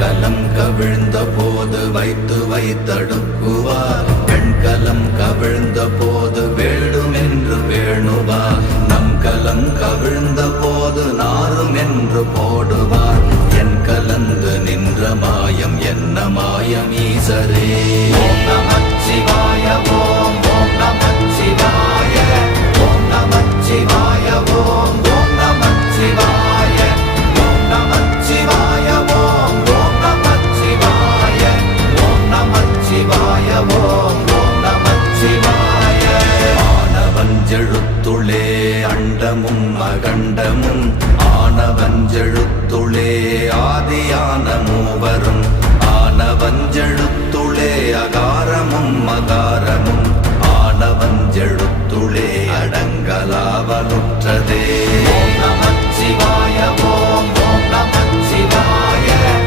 கலம் கவிழ்ந்த போது வைத்து வைத்தடுக்குவார். பெண்கலம் கவிழ்ந்த போது வேண்டுமென்று வேணுவார். நம் கலம் கவிழ்ந்த போது நாரும் என்று போடுவார். என் கலந்து நின்ற மாயம் என்ன மாயம் ஈசரே. ஓம் நமச்சிவாய ஓம் ஓம் நமச்சிவாய ஓம் நமச்சிவாய ஓம் ஓம் நமச்சிவாய ஓம் நமச்சிவாய ஓம் ஓம் நமச்சிவாய ஓம் நமச்சிவாய ஓம் ஓம் நமச்சிவாய. ஆனவஞ்செழுத்துளே அண்டமும் அகண்டமும் ஆனவஞ்செழுத்துளே ஆதியான மூவரும்